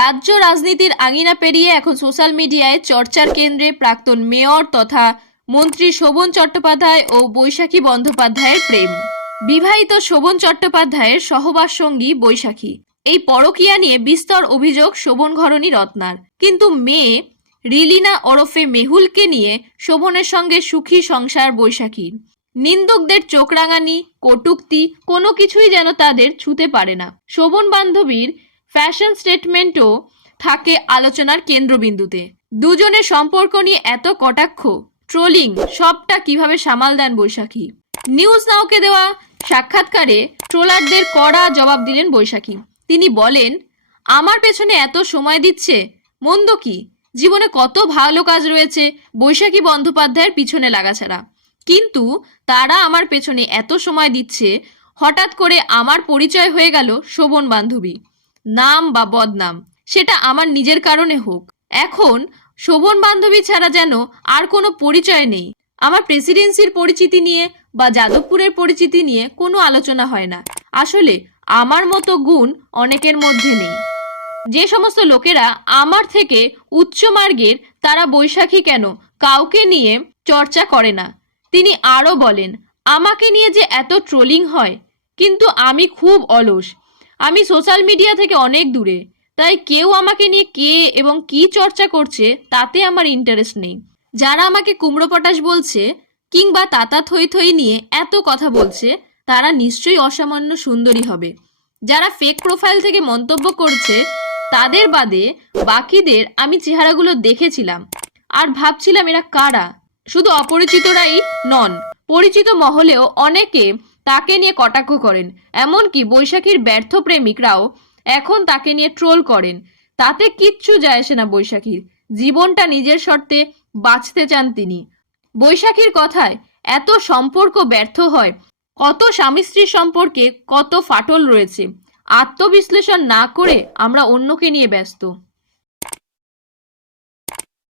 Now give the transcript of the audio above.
রাজ্য রাজনীতির আঙিনা পেরিয়ে এখন সোশ্যাল মিডিয়ায় চর্চার কেন্দ্রে প্রাক্তন মেয়র তথা মন্ত্রী শোভন চট্টোপাধ্যায় ও বৈশাখী বন্দ্যোপাধ্যায়ের প্রেম। বিবাহিত শোভন চট্টোপাধ্যায়ের সহবাস সঙ্গী বৈশাখী। এই পরকীয়া নিয়ে বিস্তর অভিযোগ শোভন ঘরণী রত্নার। কিন্তু মেয়ে রিলিনা ওরফে মেহুলকে নিয়ে শোভনের সঙ্গে সুখী সংসার বৈশাখীর। নিন্দুকদের চোখ রাঙানি কটুক্তি কোনো কিছুই যেন তাদের ছুতে পারে না। শোভন বান্ধবীর ফ্যাশন স্টেটমেন্টও থাকে আলোচনার কেন্দ্রবিন্দুতে। দুজনের সম্পর্ক নিয়ে এত কটাক্ষ, ট্রোলিং, সবটা কীভাবে সামাল দেন বৈশাখী? নিউজ নাওকে দেওয়া সাক্ষাৎকারে ট্রোলারদের কড়া জবাব দিলেন বৈশাখী। তিনি বলেন, আমার পেছনে এত সময় দিচ্ছে, মন্দ কি? জীবনে কত ভালো কাজ রয়েছে বৈশাখী বন্দ্যোপাধ্যায়ের পিছনে লাগা ছাড়া। কিন্তু তারা আমার পেছনে এত সময় দিচ্ছে, হঠাৎ করে আমার পরিচয় হয়ে গেল শোভন বান্ধবী। নাম বা বদনাম, সেটা আমার নিজের কারণে হোক। এখন, শোভন বান্ধবী ছাড়া যেন আর কোনো পরিচয় নেই। আমার প্রেসিডেন্সির পরিচিতি নিয়ে বা যাদবপুরের পরিচিতি নিয়ে কোনো আলোচনা হয় না। আসলে, আমার মতো গুণ অনেকের মধ্যে নেই। যে সমস্ত লোকেরা আমার থেকে উচ্চ মার্গের, তারা বৈশাখী কেন? কাউকে নিয়ে চর্চা করে না। তিনি আরও বলেন, আমাকে নিয়ে যে এত ট্রোলিং হয়, কিন্তু আমি খুব অলস। আমি সোশ্যাল মিডিয়া থেকে অনেক দূরে। তাই কেউ আমাকে নিয়ে কে এবং কি চর্চা করছে, তাতে আমার ইন্টারেস্ট নেই। যারা আমাকে কুমড়ো পটাশ বলছে, কিংবা তাতা থই থই নিয়ে এত কথা বলছে, তারা নিশ্চয়ই অসামান্য সুন্দরী হবে। যারা ফেক প্রোফাইল থেকে মন্তব্য করছে, তাদের বাদে বাকিদের আমি চেহারাগুলো দেখেছিলাম। আর ভাবছিলাম এরা কারা? শুধু অপরিচিতরাই নন, পরিচিত মহলেও অনেকে তাকে নিয়ে কটাক্ষ করেন। এমনকি বৈশাখীর ব্যর্থ প্রেমিকরাও এখন তাকে নিয়ে ট্রোল করেন। তাতে কিচ্ছু যায় আসে না বৈশাখীর। জীবনটা নিজের শর্তে বাঁচতে চান তিনি। বৈশাখীর কথায় এত সম্পর্ক ব্যর্থ হয়, কত স্বামী স্ত্রীর সম্পর্কে কত ফাটল রয়েছে। আত্মবিশ্লেষণ না করে আমরা অন্যকে নিয়ে ব্যস্ত।